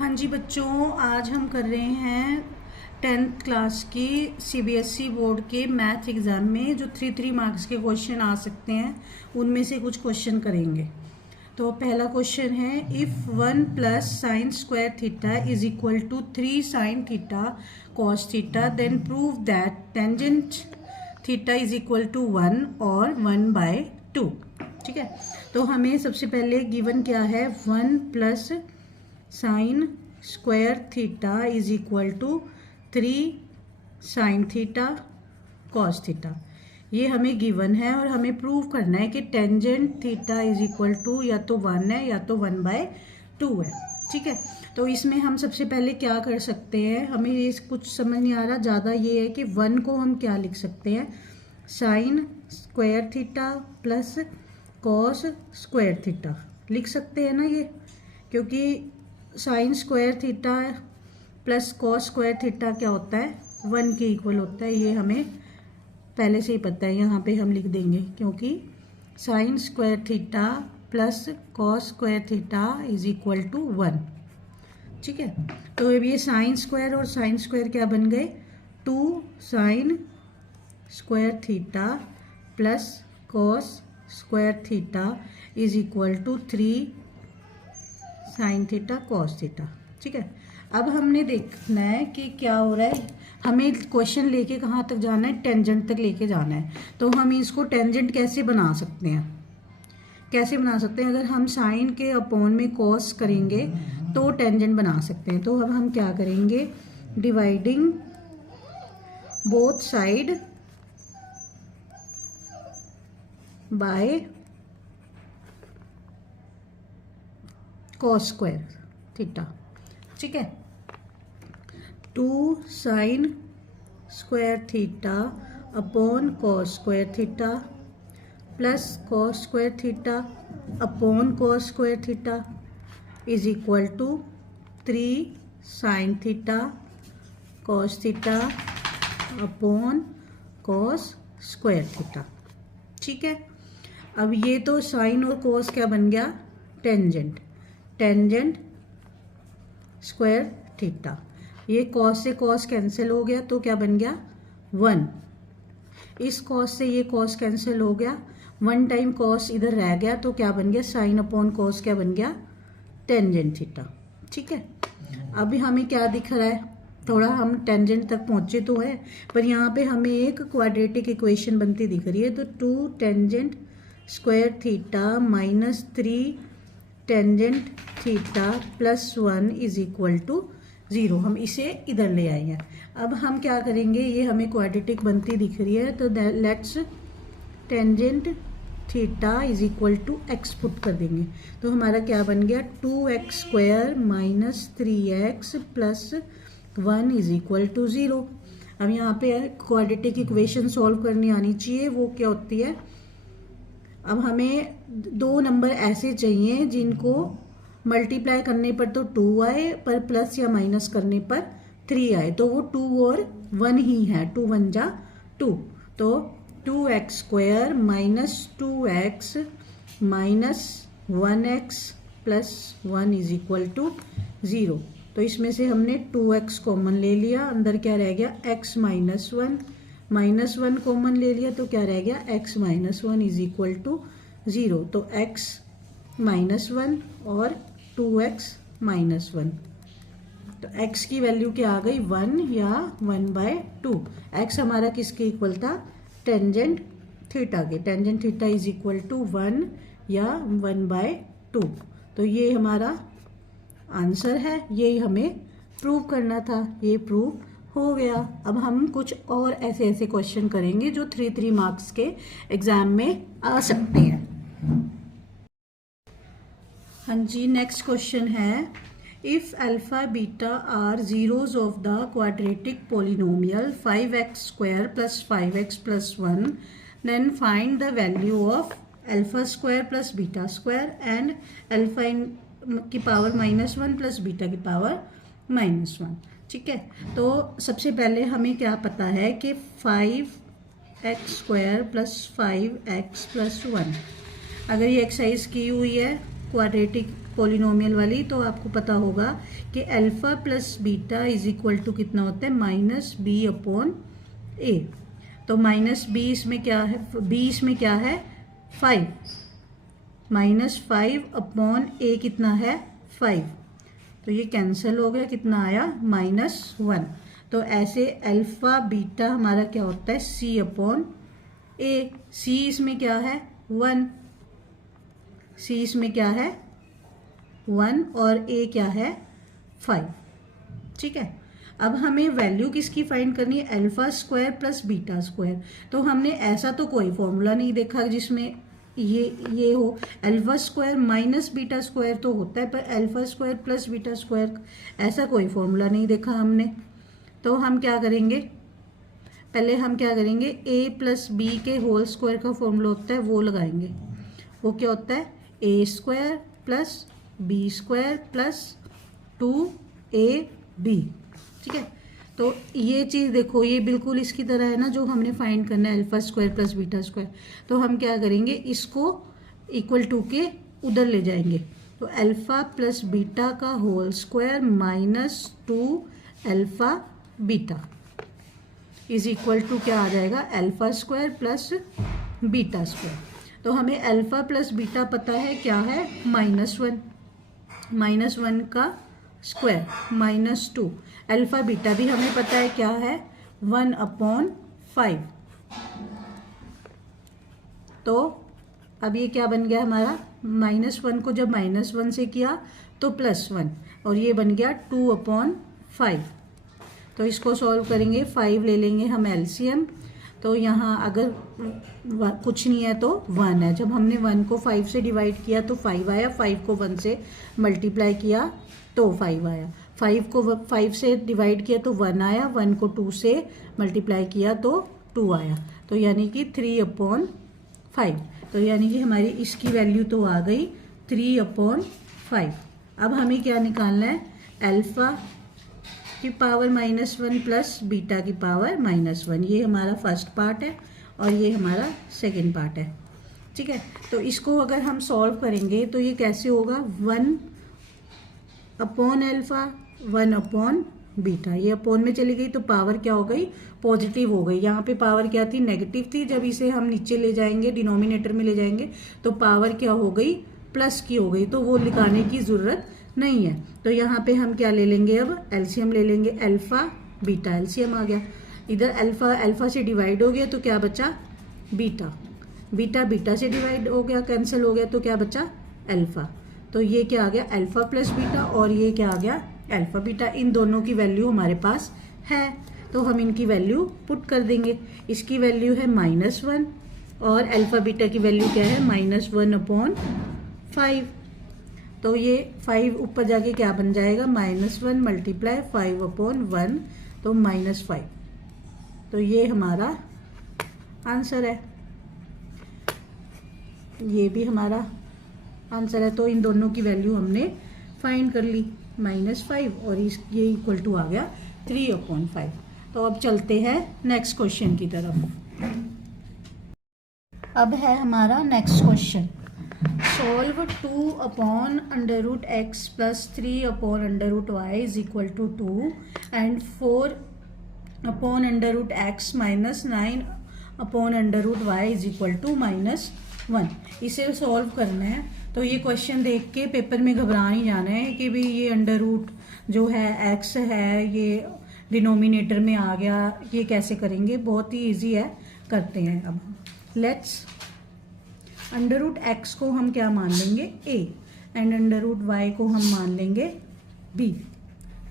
हाँ जी बच्चों, आज हम कर रहे हैं 10th क्लास की सीबीएसई बोर्ड के मैथ एग्ज़ाम में जो 3 मार्क्स के क्वेश्चन आ सकते हैं उनमें से कुछ क्वेश्चन करेंगे। तो पहला क्वेश्चन है, if 1 plus sine square theta is equal to 3 sine theta cos theta then prove that tangent theta is equal to 1 और 1/2। ठीक है, तो हमें सबसे पहले गिवन क्या है, 1 plus sine square theta is equal to 3 sine theta cos theta, ये हमें गिवन है और हमें प्रूव करना है कि tangent theta is equal to या तो 1 है या तो 1/2 है। ठीक है, तो इसमें हम सबसे पहले क्या कर सकते हैं, हमें ये कुछ समझ नहीं आ रहा, ज़्यादा ये है कि 1 को हम क्या लिख सकते हैं, sign square theta plus cos square theta लिख सकते हैं ना ये, क्योंकि sine square theta plus cos square theta क्या होता है, 1 के इक्वल होता है। ये हमें पहले से ही पता है, यहाँ पे हम लिख देंगे, क्योंकि sine square theta plus cos square theta is equal to 1। ठीक है, तो अब ये साइन स्क्वायर और साइन स्क्वायर क्या बन गए, 2 sine square theta plus cos square theta is equal to 3 sine theta cos theta. ठीक है, अब हमने देखना है कि क्या हो रहा है, हमें क्वेश्चन लेके कहाँ तक जाना है, टेंजेंट तक लेके जाना है। तो हम इसको टेंजेंट कैसे बना सकते हैं, कैसे बना सकते हैं, अगर हम साइन के अपॉन में कॉस करेंगे तो टेंजेंट बना सकते हैं। तो अब हम क्या करेंगे, dividing both side by cos square theta. ठीक है, 2 sine square theta upon cos square theta plus cos square theta upon cos square theta is equal to 3 sine theta cos theta upon cos square theta. ठीक है, अब ये तो sign और cos क्या बन गया, टेंजेंट, टेंजेंट स्क्वायर थीटा, ये कॉस से कॉस कैंसिल हो गया तो क्या बन गया 1, इस कॉस से ये कॉस कैंसिल हो गया, 1 टाइम कॉस इधर रह गया तो क्या बन गया, साइन अपॉन कॉस क्या बन गया, टेंजेंट थीटा। ठीक है, अभी हमें क्या दिख रहा है, थोड़ा हम टेंजेंट तक पहुंचे तो है, पर यहाँ पे हमें एक क्वाड्रेटिक इक्वेशन बनती दिख रही है। तो 2 tangent square theta minus 3 tangent theta plus 1 is equal to 0, हम इसे इधर ले आए हैं। अब हम क्या करेंगे, ये हमें क्वाड्रेटिक बनती दिख रही है, तो let's tangent theta is equal to x put कर देंगे, तो हमारा क्या बन गया, 2x square minus 3x plus 1 is equal to 0। अब यहाँ पे क्वाड्रेटिक इक्वेशन सॉल्व करनी आनी चाहिए, वो क्या होती है, अब हमें 2 नंबर ऐसे चाहिए जिनको मल्टीप्लाई करने पर तो 2 आए, पर प्लस या माइनस करने पर 3 आए, तो वो 2 और 1 ही है, 2 1 जा 2, तो 2x square minus 2x minus 1x plus 1 is equal to 0। तो इसमें से हमने 2x कॉमन ले लिया, अंदर क्या रह गया, x माइनस 1 कॉमन ले लिया, तो क्या रह गया, x minus 1 is equal to 0। तो x माइनस 1 और 2x माइनस 1, तो x की वैल्यू क्या आ गई, 1 या 1/2। x हमारा किसके इक्वल था, टेंजेंट थीटा के, tangent theta is equal to 1 या 1/2। तो ये हमारा आंसर है, ये हमें प्रूव करना था, ये प्रूव हो गया। अब हम कुछ और ऐसे ऐसे क्वेश्चन करेंगे जो 3 मार्क्स के एग्जाम में आ सकते हैं। हाँ जी, नेक्स्ट क्वेश्चन है, if alpha beta are zeros of the quadratic polynomial 5x square plus 5x plus 1 then find the value of alpha square plus beta square and alpha की पावर -1 प्लस बीटा की power -1। ठीक है, तो सबसे पहले हमें क्या पता है कि 5x square plus 5x plus 1, अगर ये एक्सरसाइज की हुई है क्वाड्रेटिक पॉलिनोमियल वाली, तो आपको पता होगा कि alpha plus beta is equal to कितना होता है, माइनस बी अपॉन ए। तो माइनस बी इसमें क्या है, बी इसमें क्या है 5, माइनस 5 अपॉन ए कितना है 5, तो ये कैंसिल हो गया, कितना आया -1। तो ऐसे अल्फ़ा बीटा हमारा क्या होता है सी अपॉन ए। सी इसमें क्या है 1, सी इसमें क्या है 1 और ए क्या है 5। ठीक है, अब हमें वैल्यू किसकी फाइंड करनी है, alpha square plus beta square. तो हमने ऐसा तो कोई फॉर्मूला नहीं देखा जिसमें ये हो, alpha square minus beta square तो होता है, पर alpha square plus beta square ऐसा कोई फॉर्मूला नहीं देखा हमने। तो हम क्या करेंगे, पहले हम क्या करेंगे, a प्लस बी के होल स्क्वायर का फॉर्मूला होता है वो लगाएंगे। वो क्या होता है, a square plus B square plus 2ab। ठीक है, तो ये चीज़ देखो, ये बिल्कुल इसकी तरह है ना जो हमने फाइंड करना है alpha square plus beta square. तो हम क्या करेंगे, इसको इक्वल टू के उधर ले जाएंगे। तो अल्फ़ा प्लस बीटा का whole square minus 2 alpha beta is equal to क्या आ जाएगा, alpha square plus beta square. तो हमें अल्फ़ा प्लस बीटा पता है क्या है, -1, -1 का स्क्वायर -2। अल्फ़ा बीटा भी हमें पता है क्या है 1/5। तो अब ये क्या बन गया हमारा, -1 को जब -1 से किया तो +1, और ये बन गया 2/5। तो इसको सॉल्व करेंगे, 5 ले लेंगे हम एलसीएम। तो यहाँ अगर कुछ नहीं है तो 1 है, जब हमने 1 को 5 से डिवाइड किया तो 5 आया, 5 को 1 से मल्टीप्लाई किया तो 5 आया, 5 को 5 से डिवाइड किया तो 1 आया, 1 को 2 से मल्टीप्लाई किया तो 2 आया। तो यानी कि 3/5। तो यानी कि हमारी इसकी वैल्यू तो आ गई 3/5। अब हमें क्या निकालना है, अल्फ़ा की पावर -1 प्लस बीटा की पावर -1। ये हमारा फर्स्ट पार्ट है और ये हमारा सेकंड पार्ट है। ठीक है, तो इसको अगर हम सॉल्व करेंगे तो ये कैसे होगा, 1/अल्फ़ा 1/बीटा, ये अपोन में चली गई तो पावर क्या हो गई, पॉजिटिव हो गई। यहाँ पे पावर क्या थी, नेगेटिव थी। जब इसे हम नीचे ले जाएंगे, डिनोमिनेटर में ले जाएंगे, तो पावर क्या हो गई, प्लस की हो गई। तो वो लिखाने की ज़रूरत नहीं है। तो यहाँ पे हम क्या ले लेंगे, अब एलसीएम ले लेंगे, अल्फ़ा बीटा एलसीएम आ गया। इधर अल्फ़ा से डिवाइड हो गया तो क्या बचा, बीटा, बीटा से डिवाइड हो गया, कैंसिल हो गया, तो क्या बचा, अल्फ़ा। तो ये क्या आ गया, अल्फ़ा प्लस बीटा, और ये क्या आ गया, अल्फ़ा बीटा। इन दोनों की वैल्यू हमारे पास है तो हम इनकी वैल्यू पुट कर देंगे। इसकी वैल्यू है -1 और अल्फ़ा बीटा की वैल्यू क्या है, -1/5। तो ये 5 ऊपर जाके क्या बन जाएगा, -1 मल्टीप्लाई 5/1, तो -5। तो ये हमारा आंसर है, ये भी हमारा आंसर है। तो इन दोनों की वैल्यू हमने फाइंड कर ली, -5 और ये इक्वल टू आ गया 3/5। तो अब चलते हैं नेक्स्ट क्वेश्चन की तरफ। अब है हमारा next question, solve 2/√x + 3/√y is equal to 2 and 4/√x - 9/√y is equal to -1। इसे सॉल्व करना है। तो ये क्वेश्चन देख के पेपर में घबरा नहीं जाना है कि भाई ये अंडर रूट जो है x है ये डिनोमिनेटर में आ गया, ये कैसे करेंगे, बहुत ही इजी है, करते हैं। अब लेट्स अंडर रूट x को हम क्या मान लेंगे, a, and under root y को हम मान लेंगे b।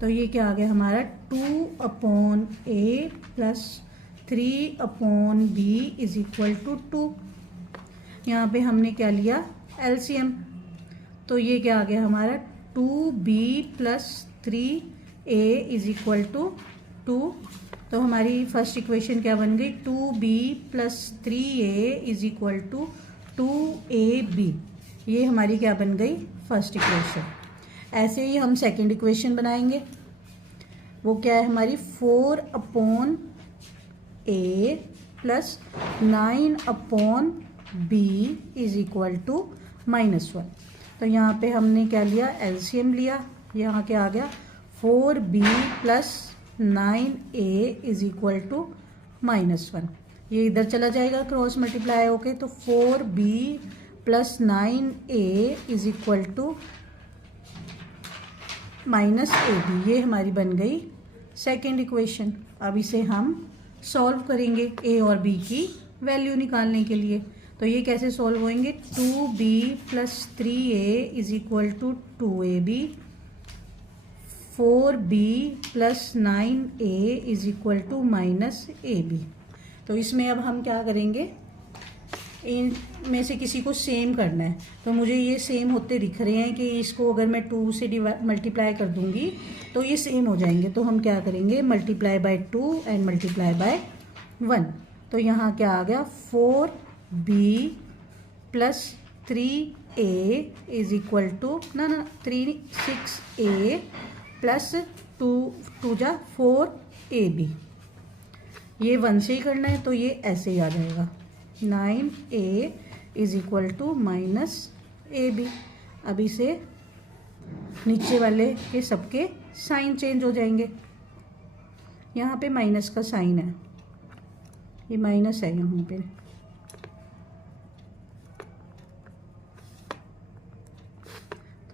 तो ये क्या आ गया हमारा 2/a + 3/b is equal to 2। यहाँ पे हमने क्या लिया, एलसीएम। तो ये क्या आ गया हमारा 2b + 3a is equal to 2। तो हमारी फर्स्ट इक्वेशन क्या बन गई, 2b + 3a is equal to 2ab। ये हमारी क्या बन गई, फर्स्ट इक्वेशन। ऐसे ही हम सेकंड इक्वेशन बनाएंगे। वो क्या है हमारी, 4/a + 9/b is equal to -1। तो यहाँ पे हमने क्या लिया, एलसीएम लिया। यहाँ क्या आ गया, 4b plus 9a is equal to -1। ये इधर चला जाएगा क्रॉस मल्टीप्लाई होके, तो 4b plus 9a is equal to -ab। ये हमारी बन गई सेकेंड इक्वेशन। अब इसे हम सॉल्व करेंगे a और b की वैल्यू निकालने के लिए। तो ये कैसे सॉल्व होंगे, 2b plus 3a is equal to 2ab, 4b plus 9a is equal to -ab। तो इसमें अब हम क्या करेंगे, इन में से किसी को सेम करना है। तो मुझे ये सेम होते दिख रहे हैं कि इसको अगर मैं 2 से मल्टीप्लाई कर दूंगी तो ये सेम हो जाएंगे। तो हम क्या करेंगे, multiply by 2 and multiply by 1। तो यहाँ क्या आ गया, 4b plus 3a is equal to 6a plus 2 जा 4ab। ये 1 से ही करना है तो ये ऐसे ही आ जाएगा, 9a is equal to -ab। अब इसे नीचे वाले के सबके साइन चेंज हो जाएंगे। यहाँ पे माइनस का साइन है, ये माइनस है यहाँ पे,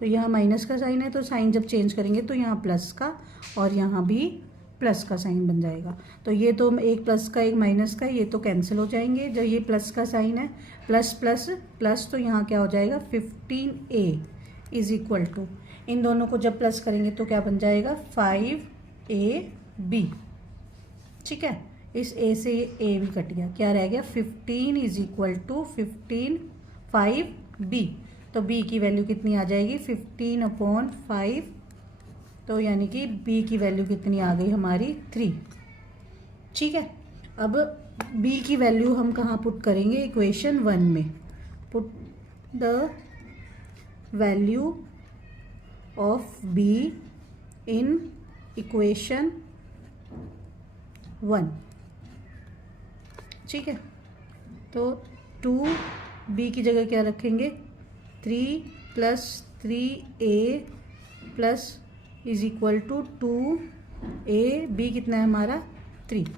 तो यहाँ माइनस का साइन है, तो साइन जब चेंज करेंगे तो यहाँ प्लस का और यहाँ भी प्लस का साइन बन जाएगा। तो ये तो एक प्लस का एक माइनस का, ये तो कैंसिल हो जाएंगे। जब ये प्लस का साइन है, प्लस प्लस प्लस, तो यहाँ क्या हो जाएगा, 15a इज इक्वल टू, इन दोनों को जब प्लस करेंगे तो क्या बन जाएगा, 5ab। ठीक है, इस a से a भी कट गया, क्या रह गया, 15 इज इक्वल टू 5b। तो b की वैल्यू कितनी आ जाएगी, 15/5। तो यानी कि b की वैल्यू कितनी आ गई हमारी, 3। ठीक है, अब b की वैल्यू हम कहाँ पुट करेंगे, इक्वेशन 1 में। Put the value of b in equation 1। ठीक है, तो 2b की जगह क्या रखेंगे, 3 plus 3a plus is equal to 2a, b कितना है हमारा, 3।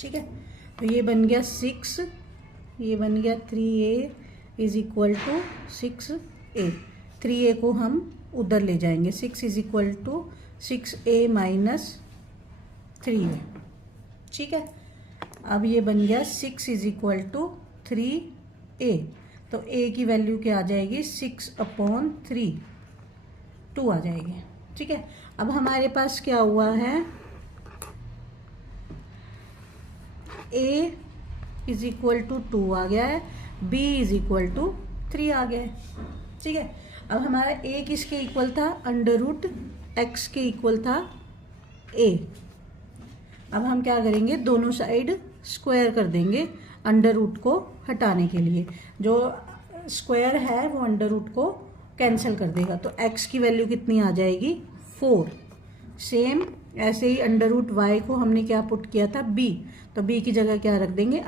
ठीक है, तो ये बन गया 6, ये बन गया 3a is equal to 6a। 3a को हम उधर ले जाएंगे, 6 is equal to 6a minus 3a। ठीक है, अब ये बन गया 6 इज इक्वल टू 3a। तो a की वैल्यू क्या आ जाएगी, 6/3, 2 आ जाएगी। ठीक है, अब हमारे पास क्या हुआ है, a इज इक्वल टू 2 आ गया है, b इज इक्वल टू 3 आ गया है। ठीक है, अब हमारा a किसके इक्वल था, √x के इक्वल था a। अब हम क्या करेंगे, दोनों साइड स्क्वायर कर देंगे √ को हटाने के लिए। जो स्क्वायर है वो √ को कैंसिल कर देगा, तो x की वैल्यू कितनी आ जाएगी, 4। सेम ऐसे ही √y को हमने क्या पुट किया था, b। तो b की जगह क्या रख देंगे,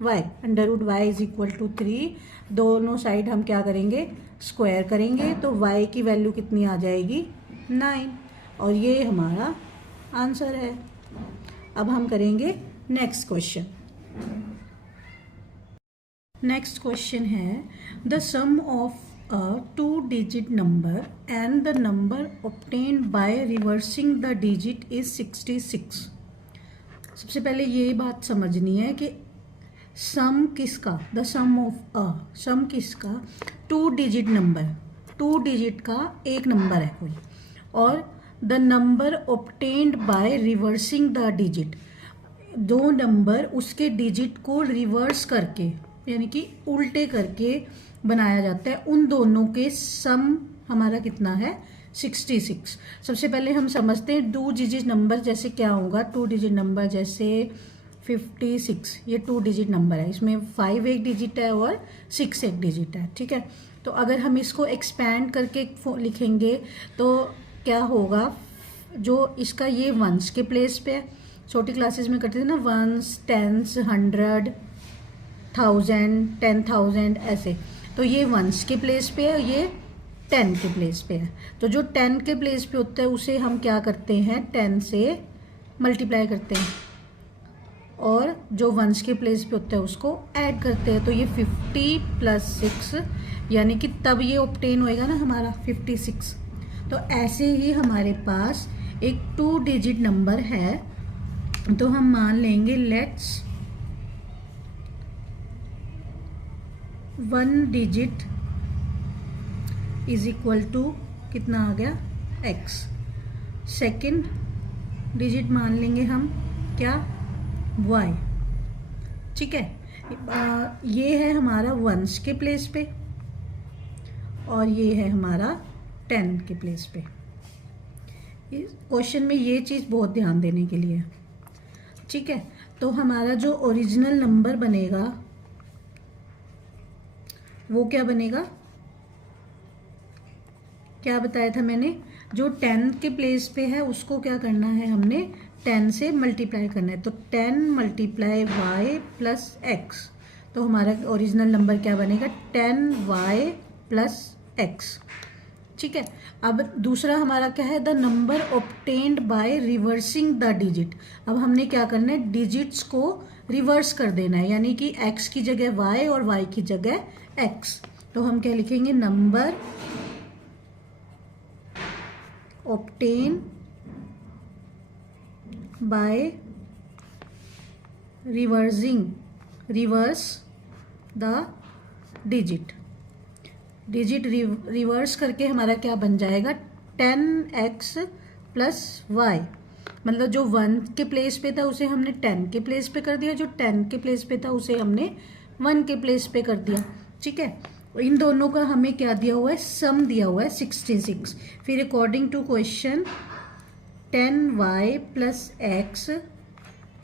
√y इज इक्वल टू 3। दोनों साइड हम क्या करेंगे, स्क्वायर करेंगे, तो y की वैल्यू कितनी आ जाएगी, 9। और ये हमारा आंसर है। अब हम करेंगे नेक्स्ट क्वेश्चन। नेक्स्ट क्वेश्चन है, the sum of a 2-digit number and the number obtained by reversing the digit is 66। सबसे पहले ये बात समझनी है कि सम किसका, द सम ऑफ अ, सम किसका, 2-digit नंबर, 2 डिजिट का एक नंबर है कोई, और the number obtained by reversing the digit, 2 number उसके डिजिट को रिवर्स करके यानी कि उल्टे करके बनाया जाता है, उन दोनों के सम हमारा कितना है, 66। सबसे पहले हम समझते हैं 2 डिजिट नंबर जैसे क्या होगा, 2 डिजिट नंबर जैसे 56, ये 2 डिजिट नंबर है, इसमें 5 एक डिजिट है और 6 एक डिजिट है। ठीक है, तो अगर हम इसको एक्सपैंड करके लिखेंगे तो क्या होगा, जो इसका ये वंस के प्लेस पे है, छोटी क्लासेस में करते थे ना, वंस, टेंस, 100, 1000, 10,000 ऐसे, तो ये वंस के प्लेस पे है, ये 10 के प्लेस पे है। तो जो 10 के प्लेस पे होता है उसे हम क्या करते हैं, 10 से मल्टीप्लाई करते हैं, और जो वंस के प्लेस पे होता है उसको ऐड करते हैं। तो ये 50 + 6 यानी कि तब ये ऑब्टेन होएगा ना हमारा 56। तो ऐसे ही हमारे पास एक 2 डिजिट नंबर है, तो हम मान लेंगे let's 1 digit is equal to कितना आ गया, x। सेकेंड डिजिट मान लेंगे हम क्या, y। ठीक है, ये है हमारा वंस के प्लेस पे और ये है हमारा 10 के प्लेस पे। इस क्वेश्चन में ये चीज़ बहुत ध्यान देने के लिए। ठीक है, तो हमारा जो ओरिजिनल नंबर बनेगा वो क्या बनेगा, क्या बताया था मैंने, जो 10 के प्लेस पे है उसको क्या करना है, हमने 10 से मल्टीप्लाई करना है। तो 10 × y + x, तो हमारा ओरिजिनल नंबर क्या बनेगा, 10y + x। ठीक है, अब दूसरा हमारा क्या है, the number obtained by reversing the digit. अब हमने क्या करना है, डिजिट्स को रिवर्स कर देना है, यानी कि x की जगह y और y की जगह x। तो हम क्या लिखेंगे, number obtain bye reverse the digit. Digit reverse करके हमारा क्या बन जाएगा, 10x + y। मतलब जो 1 के प्लेस पे था उसे हमने 10 के प्लेस पे कर दिया, जो 10 के प्लेस पे था उसे हमने 1 के प्लेस पे कर दिया। ठीक है, इन दोनों का हमें क्या दिया हुआ है, सम दिया हुआ है 66। फिर according to question 10y + x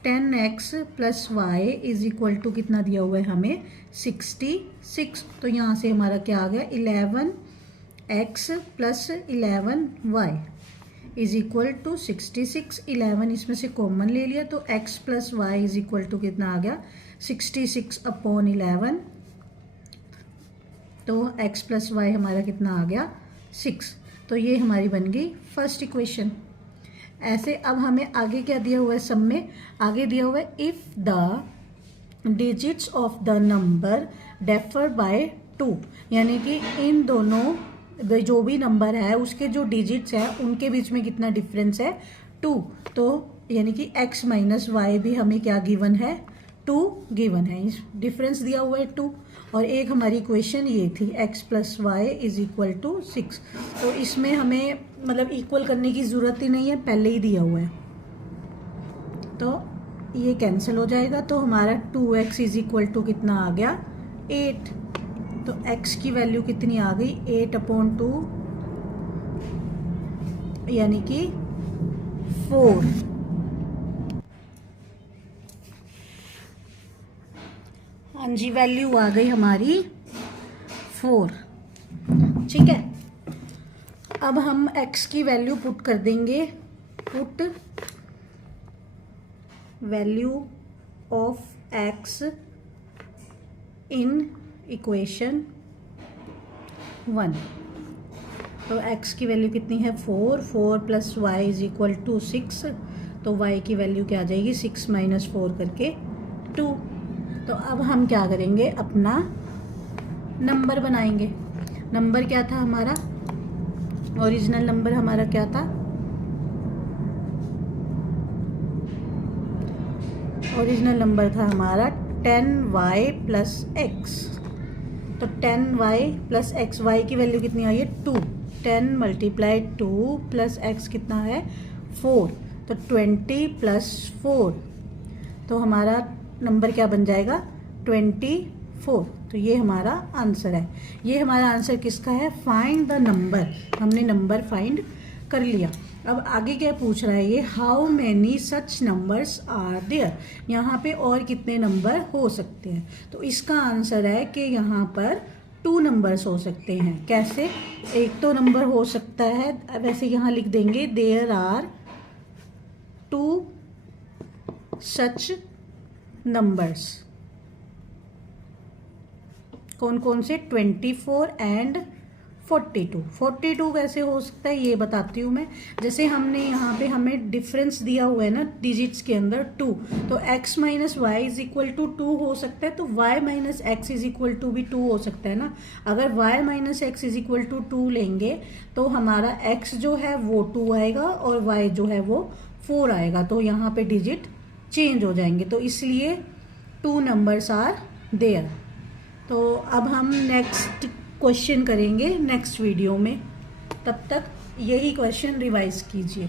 10x + y is equal to कितना दिया हुआ है हमें, 66। तो यहाँ से हमारा क्या आ गया, 11x + 11y is equal to 66। 11 इसमें से कॉमन ले लिया, तो x + y is equal to कितना आ गया, 66/11। तो x + y हमारा कितना आ गया, 6। तो ये हमारी बन गई फर्स्ट इक्वेशन। ऐसे अब हमें आगे क्या दिया हुआ है, सब में आगे दिया हुआ है, if the digits of the number differ by 2, यानी कि इन दोनों जो भी नंबर है उसके जो डिजिट्स है उनके बीच में कितना डिफरेंस है, 2। तो यानी कि x - y भी हमें क्या गिवन है, 2 गिवन है, इस डिफरेंस दिया हुआ है 2। और एक हमारी इक्वेशन ये थी, x + y is equal to 6। तो इसमें हमें मतलब इक्वल करने की ज़रूरत ही नहीं है, पहले ही दिया हुआ है, तो ये कैंसिल हो जाएगा। तो हमारा 2x इज इक्वल टू कितना आ गया, 8। तो x की वैल्यू कितनी आ गई, 8/2 यानी कि 4। हाँ जी, वैल्यू आ गई हमारी 4। ठीक है, अब हम x की वैल्यू पुट कर देंगे, put value of x in equation 1। तो x की वैल्यू कितनी है, 4 + y इज इक्वल टू 6। तो y की वैल्यू क्या आ जाएगी, 6 - 4 करके 2। तो अब हम क्या करेंगे, अपना नंबर बनाएंगे। नंबर क्या था हमारा, ओरिजिनल नंबर हमारा क्या था, ओरिजिनल नंबर था हमारा 10y + x। तो 10y + x, y की वैल्यू कितनी आई है, 2। 10 × 2 + x कितना है, 4। तो 20 + 4, तो हमारा नंबर क्या बन जाएगा, 24। तो ये हमारा आंसर है। ये हमारा आंसर किसका है, फाइंड द नंबर। हमने नंबर फाइंड कर लिया। अब आगे क्या पूछ रहा है ये, how many such numbers are there, यहाँ पे और कितने नंबर हो सकते हैं। तो इसका आंसर है कि यहाँ पर 2 नंबर्स हो सकते हैं। कैसे, एक तो नंबर हो सकता है, वैसे यहाँ लिख देंगे देयर आर 2 सच नंबर्स। कौन कौन से, 24 एंड 42। 42 कैसे हो सकता है ये बताती हूँ मैं। जैसे हमने यहाँ पे हमें डिफरेंस दिया हुआ है ना डिजिट्स के अंदर 2, तो x minus Y is equal to 2 हो सकता है, तो y minus X is equal to भी 2 हो सकता है ना। अगर y minus X is equal to 2 लेंगे तो हमारा x जो है वो 2 आएगा और y जो है वो 4 आएगा, तो यहाँ पे डिजिट चेंज हो जाएंगे, तो इसलिए 2 नंबर्स आर देयर। तो अब हम नेक्स्ट क्वेश्चन करेंगे नेक्स्ट वीडियो में, तब तक यही क्वेश्चन रिवाइज कीजिए।